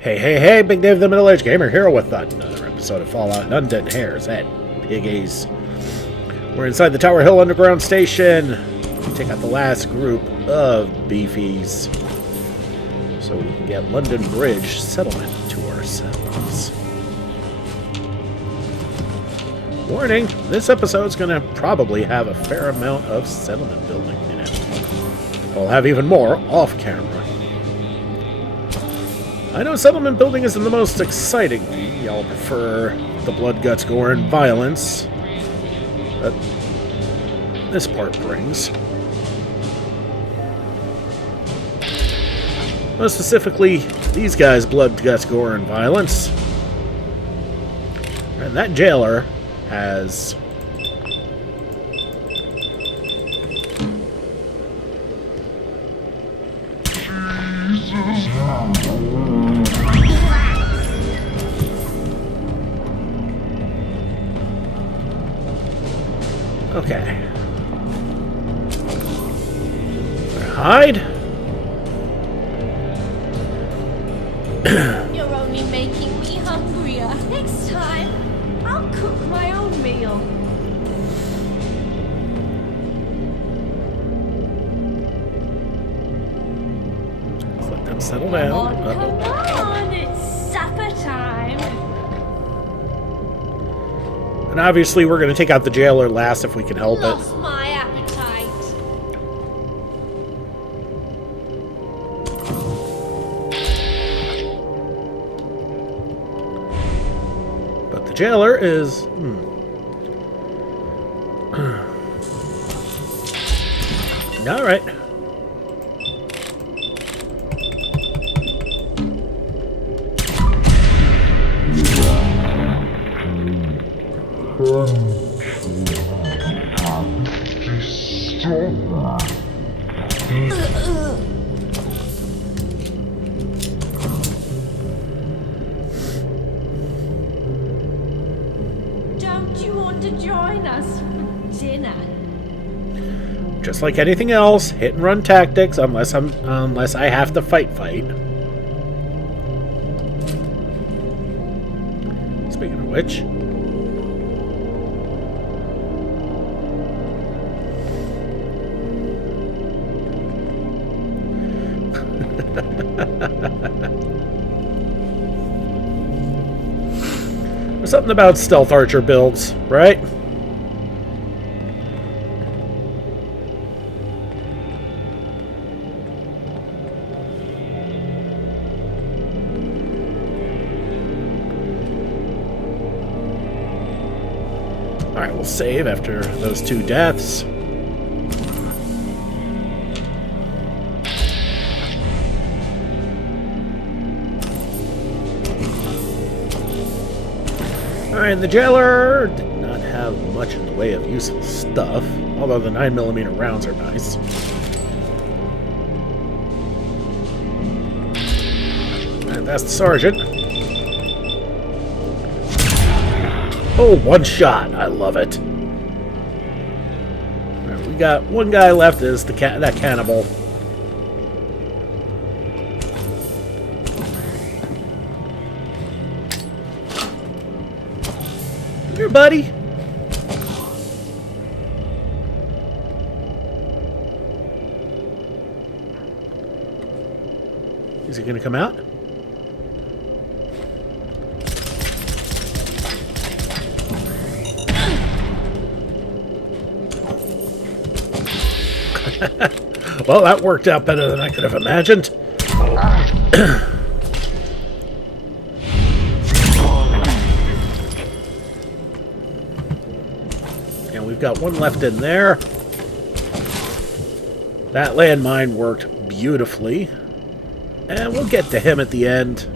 Hey, Big Dave the Middle-Aged Gamer here with another episode of Fallout Undead Hares at Piggies. We're inside the Tower Hill Underground Station. We take out the last group of beefies so we can get London Bridge settlement to ourselves. Warning, this episode's gonna probably have a fair amount of settlement building in it. We'll have even more off-camera. I know settlement building isn't the most exciting thing. Y'all prefer the blood, guts, gore, and violence that this part brings. Most specifically, these guys' blood, guts, gore, and violence. And that jailer has... Okay. Hide? You're only making me hungrier. Next time, I'll cook my own meal. Let them settle down. Come on, it's supper time. And obviously we're going to take out the jailer last if we can help it. Lost my appetite. But the jailer is... Alright. Don't you want to join us for dinner? Just like anything else, hit and run tactics unless I have to fight. Speaking of which, there's something about stealth archer builds, right? Alright, we'll save after those two deaths. Alright, the jailer did not have much in the way of useful stuff, although the 9mm rounds are nice. And that's the sergeant. Oh, one shot. I love it. Right, we got one guy left is that cannibal. Here, buddy. Is he going to come out? Well, that worked out better than I could have imagined. And we've got one left in there. That landmine worked beautifully. And we'll get to him at the end.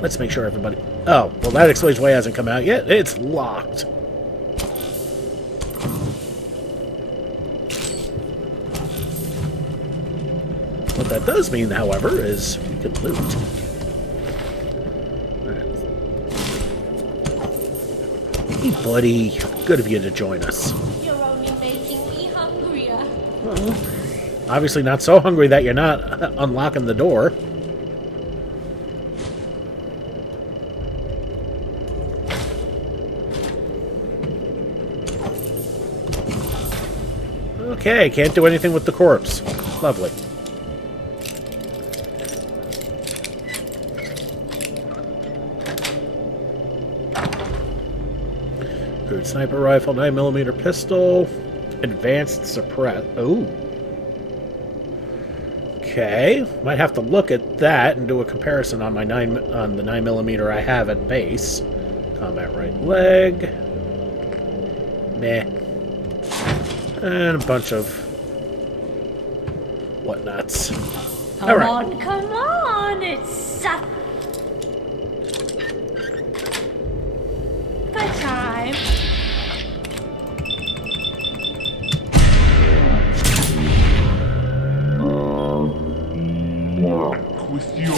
Let's make sure everybody... Oh, well, that explains why he hasn't come out yet. It's locked. What that does mean, however, is we can loot. Hey, buddy. Good of you to join us. You're only making me hungrier. Well, obviously not so hungry that you're not unlocking the door. Okay, can't do anything with the corpse. Lovely. Good sniper rifle, 9mm pistol, advanced suppress. Ooh. Okay, might have to look at that and do a comparison on my the 9mm I have at base. Combat right leg. Meh. And a bunch of whatnots. Come on, it's good time. With your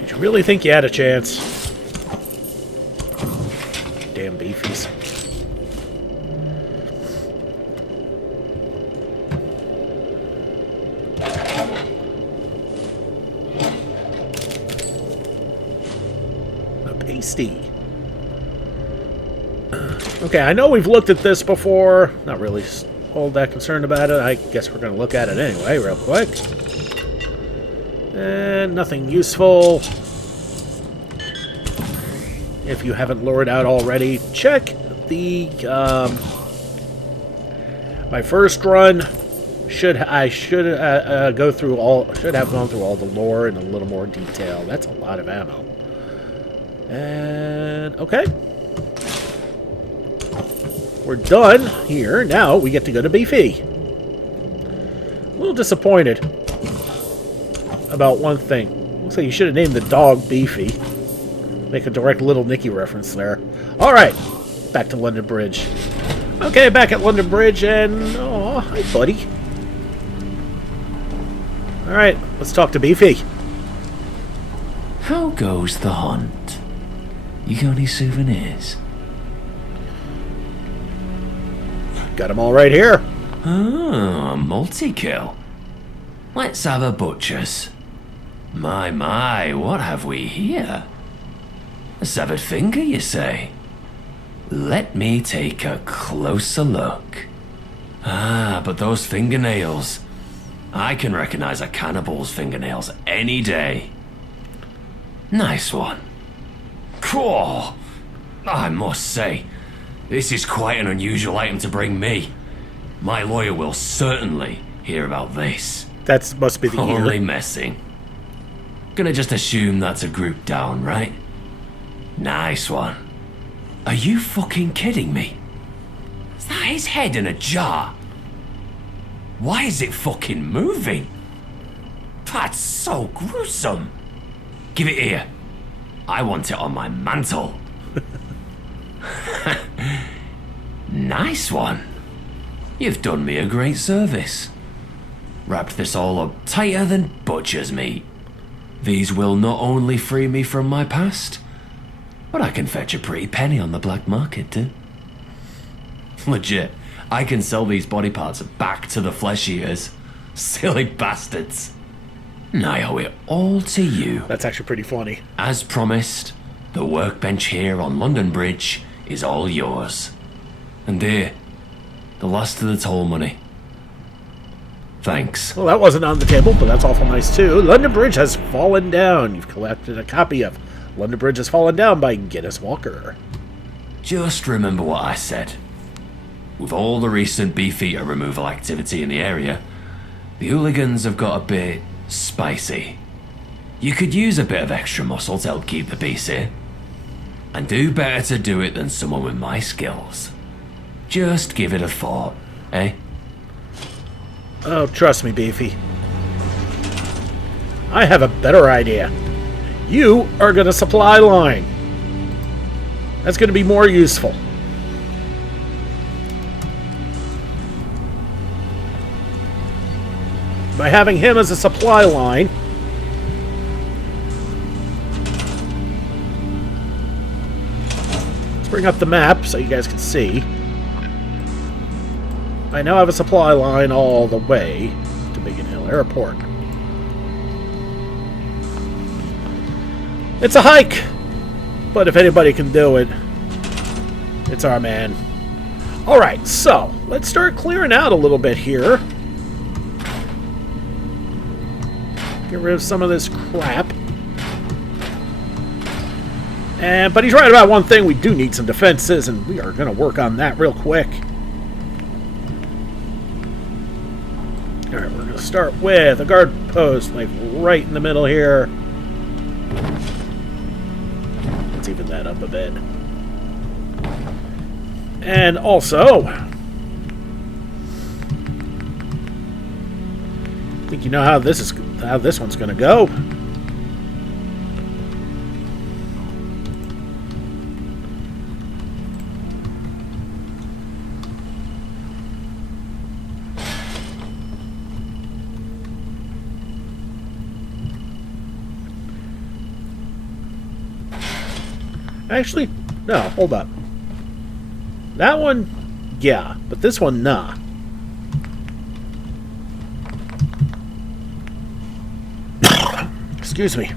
Did you really think you had a chance? Damn beefies. A pasty. Okay, I know we've looked at this before. Not really all that concerned about it. I guess we're going to look at it anyway, real quick. And nothing useful. If you haven't lured out already, check the my first run. Should have gone through all the lore in a little more detail. That's a lot of ammo. And okay. We're done here. Now we get to go to Beefy. A little disappointed about one thing. Looks like you should have named the dog Beefy. Make a direct Little Nicky reference there. Alright, back to London Bridge. Okay, back at London Bridge, and... oh, hi, buddy. Alright, let's talk to Beefy. How goes the hunt? You got any souvenirs? Got them all right here. Ah, multi-kill. Let's have a butcher's. My, what have we here? A severed finger, you say? Let me take a closer look. Ah, but those fingernails. I can recognize a cannibal's fingernails any day. Nice one. Cool. I must say, this is quite an unusual item to bring me. My lawyer will certainly hear about this. That must be the Only ear. messing. Gonna just assume that's a group down, right? Nice one. Are you fucking kidding me? Is that his head in a jar? Why is it fucking moving? That's so gruesome. Give it here. I want it on my mantle. Nice one. You've done me a great service. Wrapped this all up tighter than butcher's meat. These will not only free me from my past, but I can fetch a pretty penny on the black market too. Legit, I can sell these body parts back to the flesh eaters. Silly bastards. And I owe it all to you. That's actually pretty funny. As promised, the workbench here on London Bridge is all yours. And here, the last of the toll money. Thanks. Well, that wasn't on the table, but that's awful nice too. London Bridge has fallen down. You've collected a copy of London Bridge has fallen down by Guinness Walker. Just remember what I said. With all the recent beefeater removal activity in the area, the hooligans have got a bit spicy. You could use a bit of extra muscle to help keep the peace here. And do better to do it than someone with my skills. Just give it a thought, eh? Oh, trust me, Beefy. I have a better idea. You are going to supply line. That's going to be more useful. By having him as a supply line, let's bring up the map so you guys can see. I now have a supply line all the way to Biggin Hill Airport. It's a hike, but if anybody can do it, it's our man. Alright, so let's start clearing out a little bit here. Get rid of some of this crap. But he's right about one thing. We do need some defenses, and we are going to work on that real quick. Alright, we're going to start with a guard post, like right in the middle here. Let's even that up a bit. And also, I think you know how this one's going to go. Actually, no, hold up. That one, yeah, but this one, nah. Excuse me.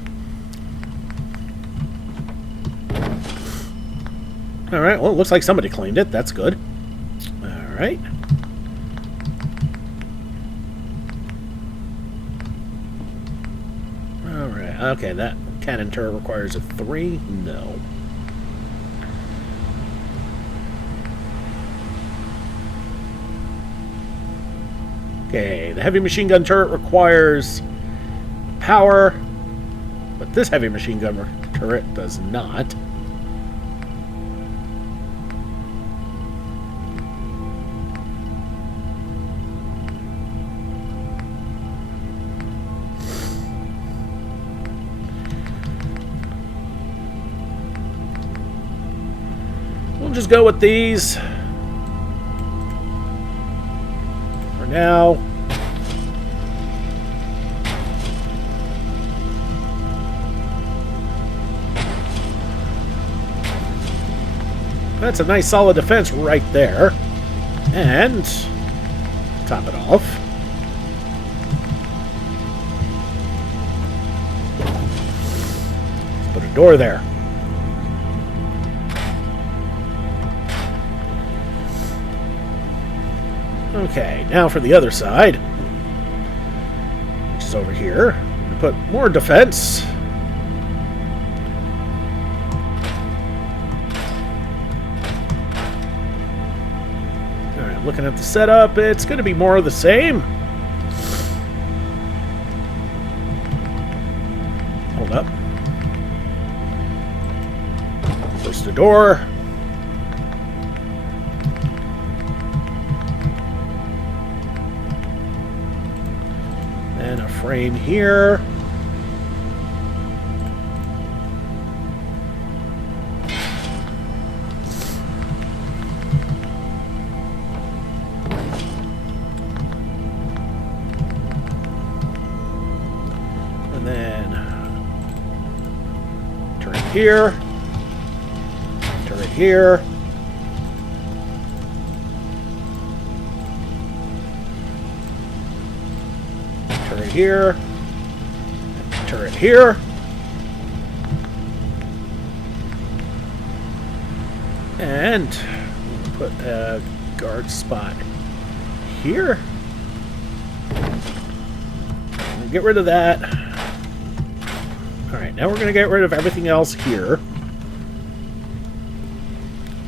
Alright, well, it looks like somebody claimed it. That's good. Alright. Alright, okay, that cannon turret requires a 3? No. Okay, the heavy machine gun turret requires power, but this heavy machine gun turret does not. We'll just go with these. Now, that's a nice solid defense right there. And top it off. Put a door there. Okay, now for the other side, which is over here. Put more defense. Alright, looking at the setup, it's going to be more of the same. Hold up. First the door. Frame here. And then turn it here. Turn it here. Here, turret here, and we'll put a guard spot here. We'll get rid of that. Alright, now we're going to get rid of everything else here.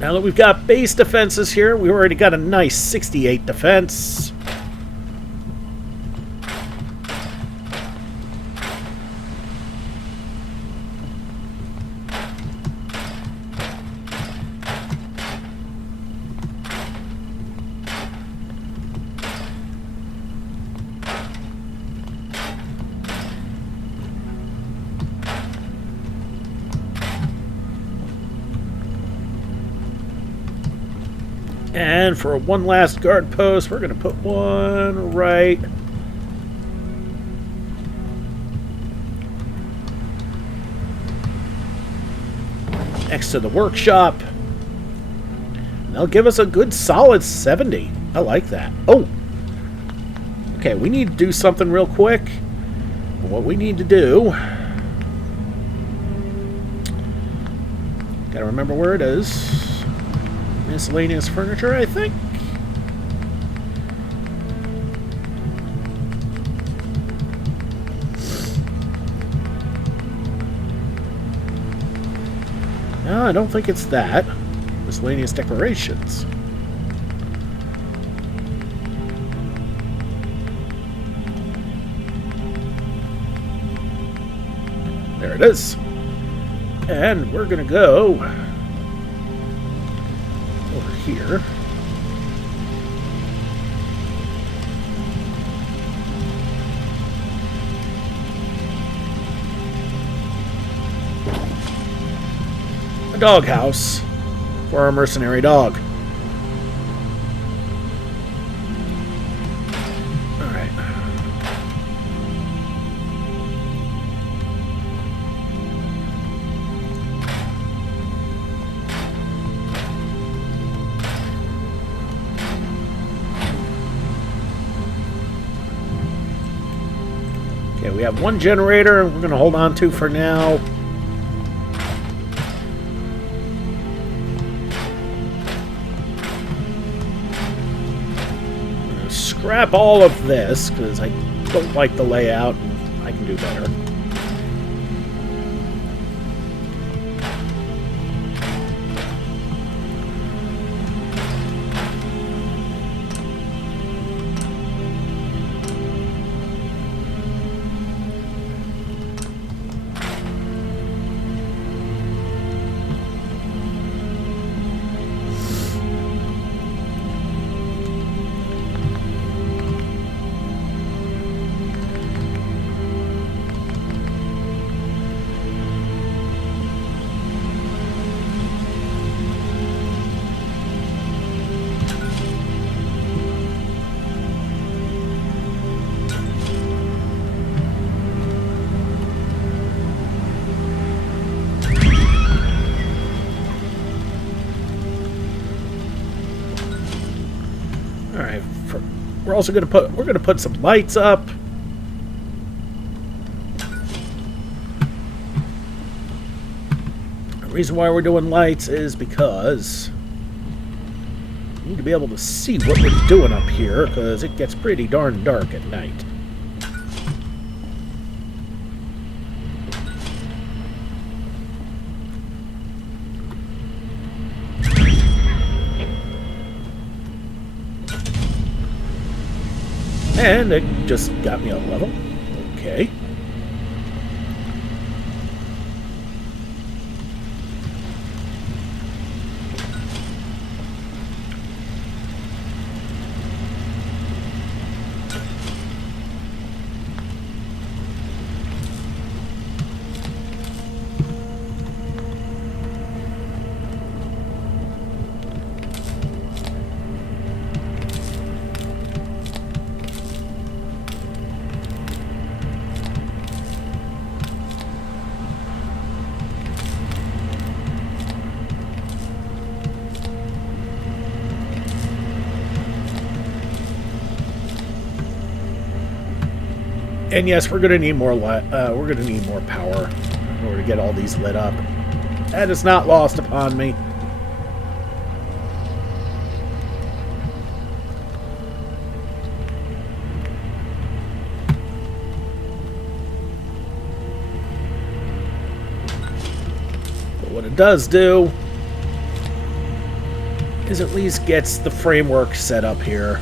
Now that we've got base defenses here, we already got a nice 68 defense. And for one last guard post, we're going to put one right next to the workshop. And they'll give us a good solid 70. I like that. Oh! Okay, we need to do something real quick. What we need to do... Gotta remember where it is. Miscellaneous furniture, I think. No, I don't think it's that. Miscellaneous decorations. There it is. And we're gonna go over here. A doghouse for our mercenary dog. Alright. Okay, we have one generator we're going to hold on to for now. Scrap all of this because I don't like the layout and I can do better. Alright, we're also gonna put some lights up. The reason why we're doing lights is because we need to be able to see what we're doing up here, because it gets pretty darn dark at night. And it just got me a level. Okay. And yes, we're gonna need more power in order to get all these lit up. That is not lost upon me. But what it does do is at least gets the framework set up here.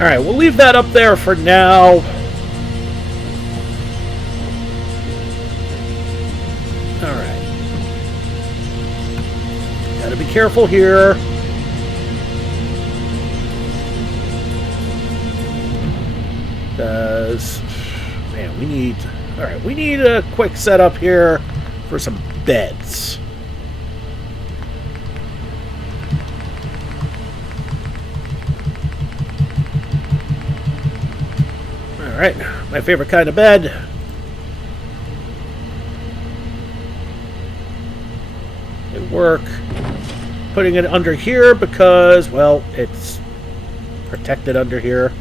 Alright, we'll leave that up there for now. Alright. Gotta be careful here. Because, man, we need... Alright, we need a quick setup here for some beds. Alright, my favorite kind of bed. They work. Putting it under here because, well, it's protected under here.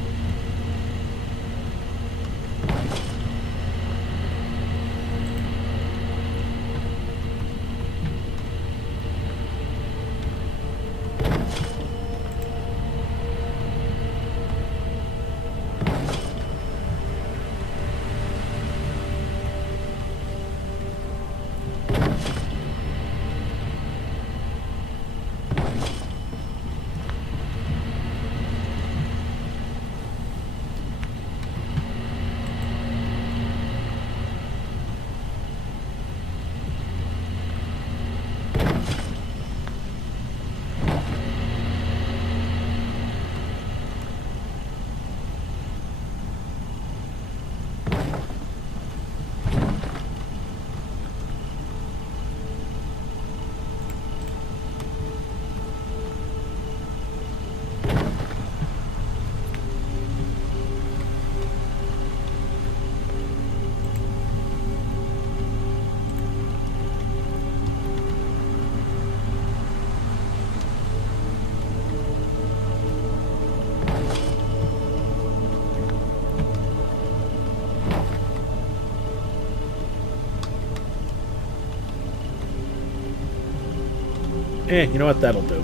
You know what? That'll do.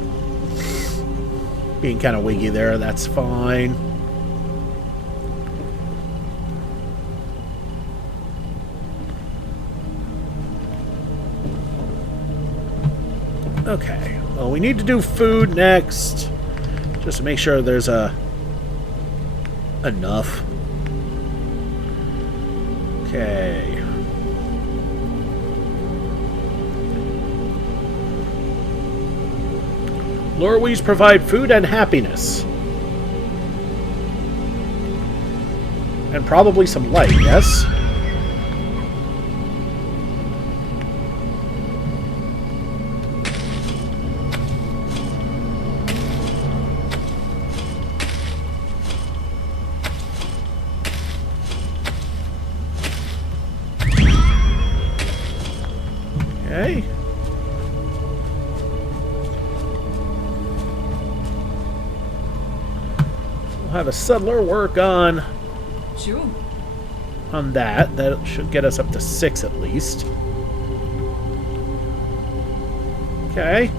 Being kind of wiggy there, that's fine. Okay. Well, we need to do food next. Just to make sure there's enough. Okay. Lorwees provide food and happiness. And probably some light, yes? Okay. Have a settler work on that. That should get us up to 6 at least. Okay.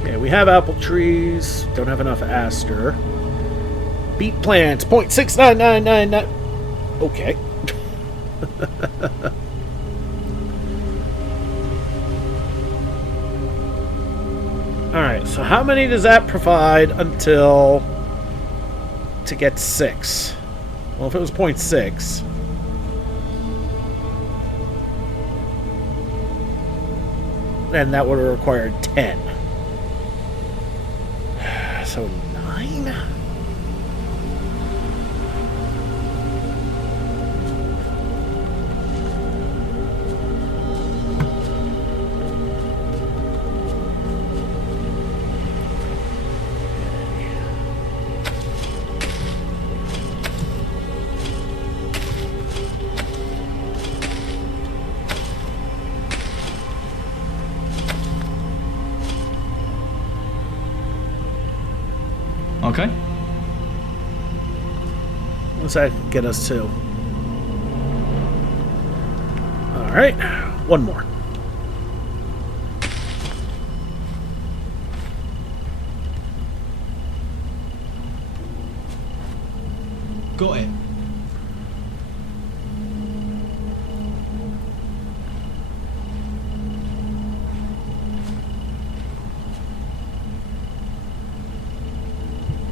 Okay, we have apple trees. Don't have enough aster. Beet plants, 0.69999. Okay. Alright, so how many does that provide until to get 6? Well, if it was 0.6. Then that would have required 10. So 9? Okay. What's that get us to? Alright, one more. Got it.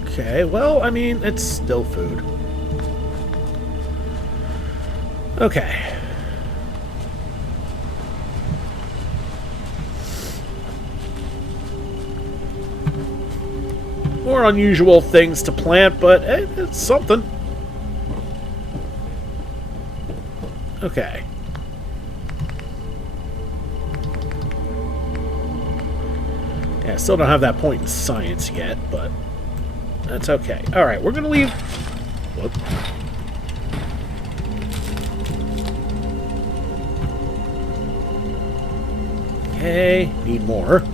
Okay, well, I mean, it's still food. Okay. More unusual things to plant, but it's something. Okay. Yeah, still don't have that point in science yet, but that's okay. Alright, we're gonna leave... Whoop. Okay, need more.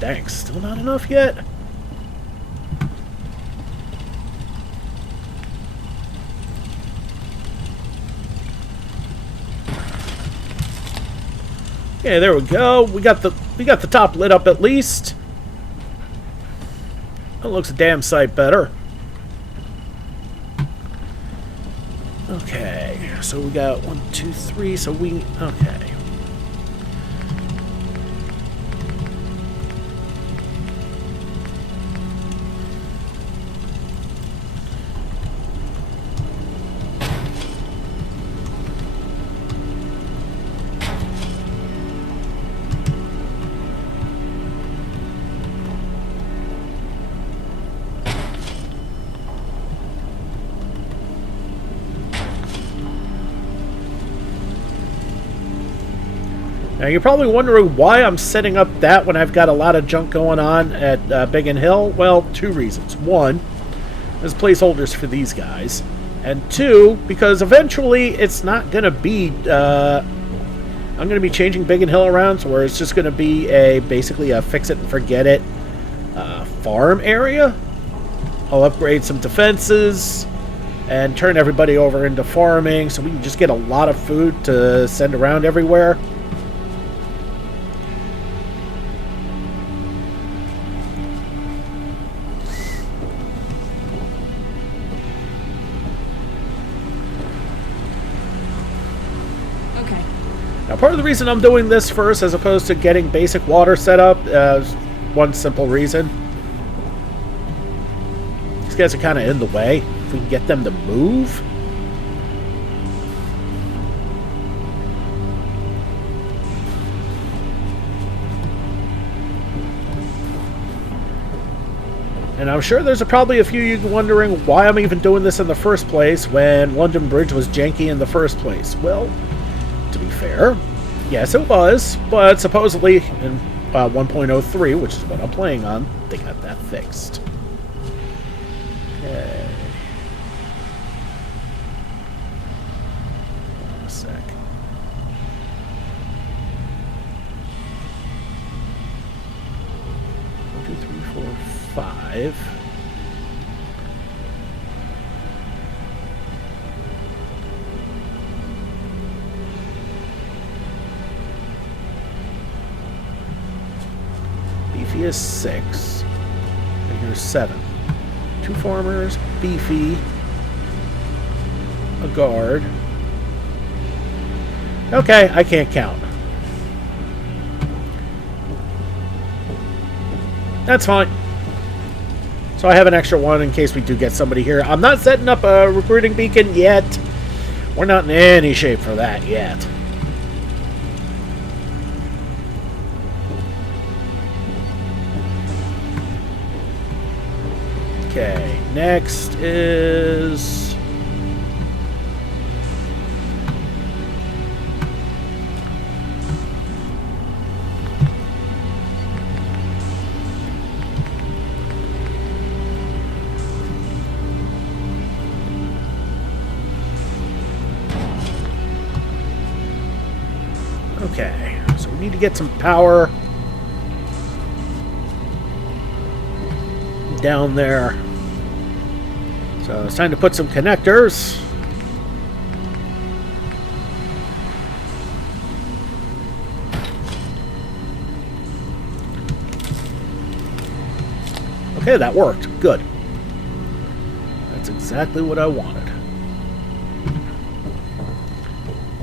Dang, still not enough yet? Okay, there we go. We got the top lit up at least. That looks a damn sight better. Okay, so we got 1, 2, 3. So we okay. Now, you're probably wondering why I'm setting up that when I've got a lot of junk going on at Biggin Hill. Well, 2 reasons. 1, there's placeholders for these guys. And 2, because eventually it's not going to be... I'm going to be changing Biggin Hill around to where it's just going to be basically a fix-it-and-forget-it farm area. I'll upgrade some defenses and turn everybody over into farming so we can just get a lot of food to send around everywhere. Now, part of the reason I'm doing this first as opposed to getting basic water set up is one simple reason. These guys are kind of in the way. If we can get them to move. And I'm sure there's probably a few of you wondering why I'm even doing this in the first place when London Bridge was janky in the first place. Well, to be fair, yes it was, but supposedly in 1.03, which is what I'm playing on, they got that fixed. Okay. Hold on a sec. One, 2, 3, 4, 5. Beefy is 6. And here's 7. 2 farmers, Beefy, a guard. Okay, I can't count. That's fine. So I have an extra one in case we do get somebody here. I'm not setting up a recruiting beacon yet. We're not in any shape for that yet. Okay, next is... Okay, so we need to get some power down there. So it's time to put some connectors. Okay, that worked. Good. That's exactly what I wanted.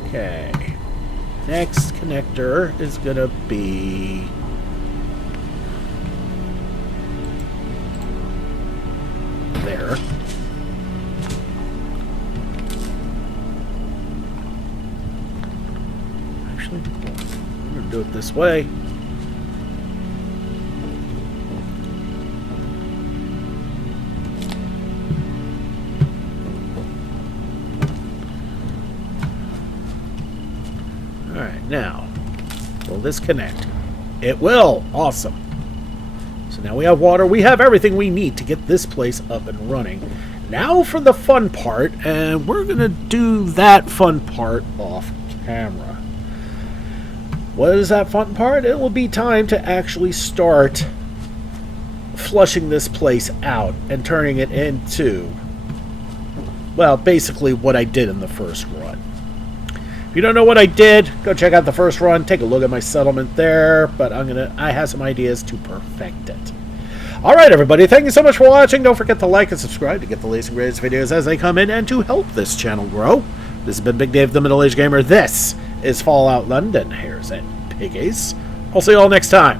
Okay. Next connector is gonna be... there. this way. Alright, now, will this connect? It will! Awesome. So now we have water. We have everything we need to get this place up and running. Now for the fun part, and we're going to do that fun part off camera. What is that fun part? It will be time to actually start flushing this place out and turning it into, well, basically what I did in the first run. If you don't know what I did, go check out the first run. Take a look at my settlement there, but I have some ideas to perfect it. Alright everybody, thank you so much for watching. Don't forget to like and subscribe to get the latest and greatest videos as they come in and to help this channel grow. This has been Big Dave the Middle-Aged Gamer. This is Fallout London, Hares and Piggies. I'll see you all next time.